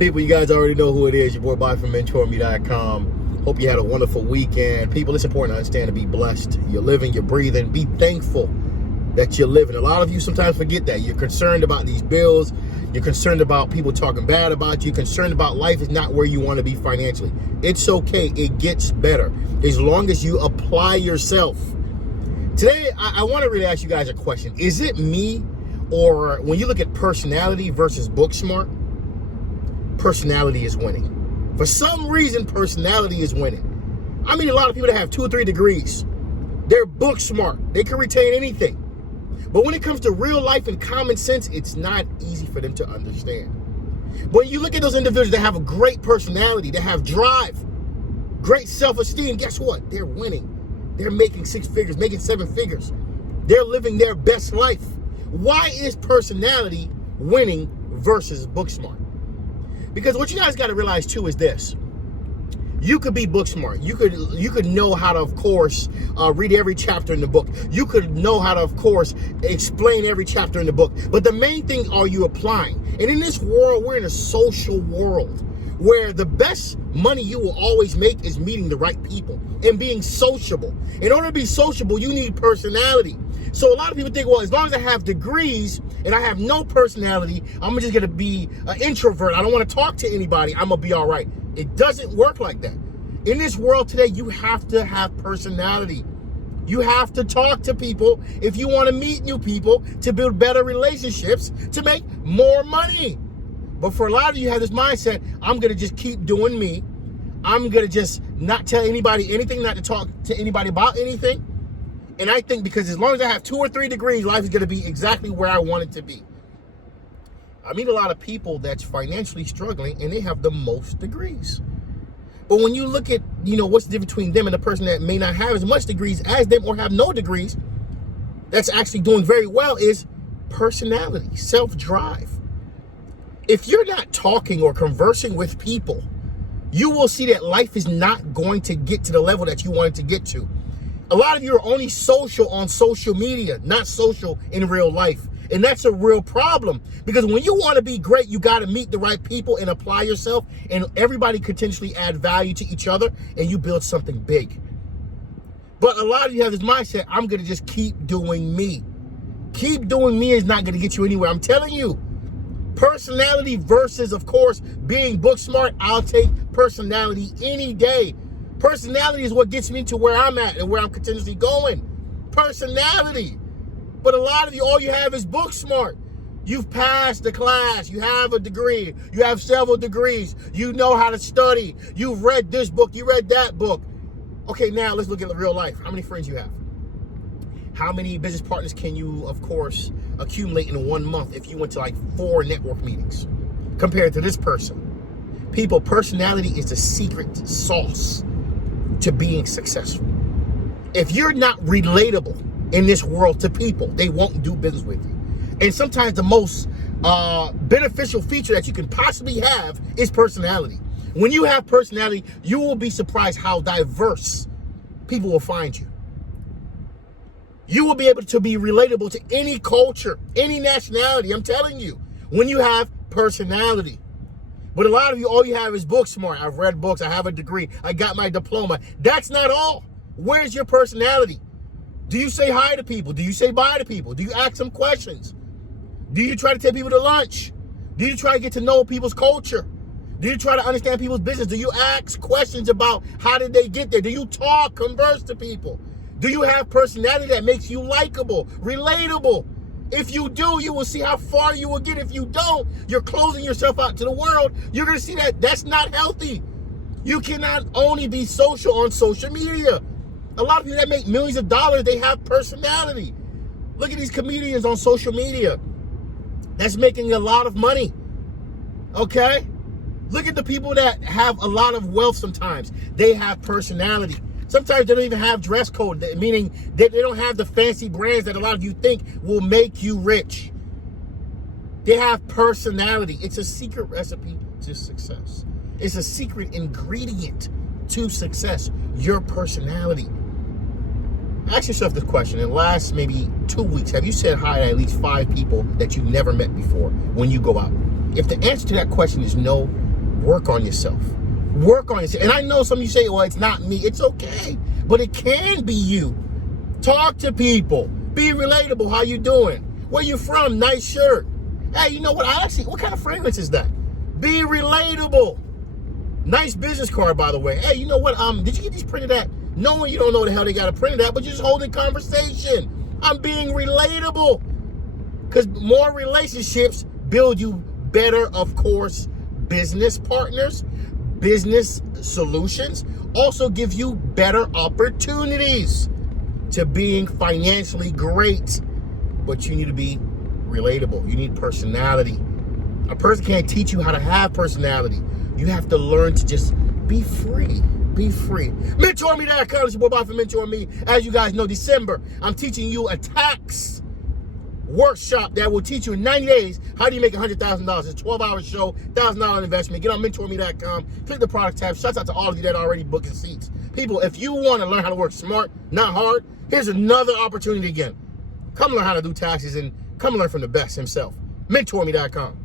People, you guys already know who it is. Your boy Bobby from Mentourme.com. Hope you had a wonderful weekend. People, it's important to understand to be blessed. You're living, you're breathing. Be thankful that you're living. A lot of you sometimes forget that. You're concerned about these bills. You're concerned about people talking bad about you. You're concerned about life is not where you want to be financially. It's okay. It gets better as long as you apply yourself. Today, I want to really ask you guys a question. Is it me, or when you look at personality versus book smart, personality is winning? For some reason, personality is winning. I mean, a lot of people that have 2 or 3 degrees, they're book smart. They can retain anything. But when it comes to real life and common sense, it's not easy for them to understand. But you look at those individuals that have a great personality, that have drive, great self-esteem, guess what? They're winning. They're making 6 figures, making 7 figures. They're living their best life. Why is personality winning versus book smart? Because what you guys got to realize too is this. You could be book smart. You could know how to, of course, read every chapter in the book. You could know how to, of course, explain every chapter in the book. But the main thing, are you applying? And in this world, we're in a social world where the best money you will always make is meeting the right people and being sociable. In order to be sociable, you need personality. So a lot of people think, well, as long as I have degrees and I have no personality, I'm just going to be an introvert. I don't want to talk to anybody. I'm going to be all right. It doesn't work like that. In this world today, you have to have personality. You have to talk to people if you want to meet new people, to build better relationships, to make more money. But for a lot of you have this mindset, I'm going to just keep doing me. I'm going to just not tell anybody anything, not to talk to anybody about anything. And I think because as long as I have 2 or 3 degrees, life is going to be exactly where I want it to be. I meet a lot of people that's financially struggling and they have the most degrees. But when you look at, what's the difference between them and the person that may not have as much degrees as them or have no degrees, that's actually doing very well, is personality, self-drive. If you're not talking or conversing with people, you will see that life is not going to get to the level that you want it to get to. A lot of you are only social on social media, not social in real life. And that's a real problem, because when you want to be great, you got to meet the right people and apply yourself, and everybody could potentially add value to each other, and you build something big. But a lot of you have this mindset, I'm going to just keep doing me. Keep doing me is not going to get you anywhere. I'm telling you, personality versus, of course, being book smart, I'll take personality any day. Personality is what gets me to where I'm at and where I'm continuously going. Personality. But a lot of you, all you have is book smart. You've passed the class. You have a degree. You have several degrees. You know how to study. You've read this book. You read that book. Okay, now let's look at real life. How many friends you have? How many business partners can you, of course, accumulate in 1 month if you went to like 4 network meetings compared to this person? People, personality is the secret sauce to being successful. If you're not relatable in this world to people, they won't do business with you. And sometimes the most beneficial feature that you can possibly have is personality. When you have personality, you will be surprised how diverse people will find you. You will be able to be relatable to any culture, any nationality. I'm telling you, when you have personality. But a lot of you, all you have is book smart. I've read books. I have a degree. I got my diploma. That's not all. Where's your personality? Do you say hi to people? Do you say bye to people? Do you ask them questions? Do you try to take people to lunch? Do you try to get to know people's culture? Do you try to understand people's business? Do you ask questions about how did they get there? Do you talk, converse to people? Do you have personality that makes you likable, relatable? If you do, you will see how far you will get. If you don't, you're closing yourself out to the world. You're going to see that that's not healthy. You cannot only be social on social media. A lot of people that make millions of dollars, they have personality. Look at these comedians on social media that's making a lot of money. Okay? Look at the people that have a lot of wealth sometimes. They have personality. Sometimes they don't even have dress code, meaning that they don't have the fancy brands that a lot of you think will make you rich. They have personality. It's a secret recipe to success. It's a secret ingredient to success, your personality. Ask yourself this question. In the last maybe 2 weeks, have you said hi to at least 5 people that you've never met before when you go out? If the answer to that question is no, Work on yourself. Work on yourself. And I know some of you say, well, it's not me. It's okay. But it can be you. Talk to people. Be relatable. How you doing? Where you from? Nice shirt. Hey, you know what? What kind of fragrance is that? Be relatable. Nice business card, by the way. Hey, you know what? Did you get these printed at? Knowing you don't know the hell they got it printed at, but you're just holding conversation. I'm being relatable. Because more relationships build you better, of course, business partners, business solutions, also give you better opportunities to being financially great. But you need to be relatable. You need personality. A person can't teach you how to have personality. You have to learn to just be free. Be free. Mentourme.com is your boy Bob for Mentourme. As you guys know, December, I'm teaching you a tax workshop that will teach you in 90 days how do you make $100,000. It's a 12-hour show, $1,000 investment. Get on Mentourme.com, click the product tab. Shouts out to all of you that are already booking seats. People, if you want to learn how to work smart, not hard, here's another opportunity again. Come learn how to do taxes and come learn from the best himself. Mentourme.com.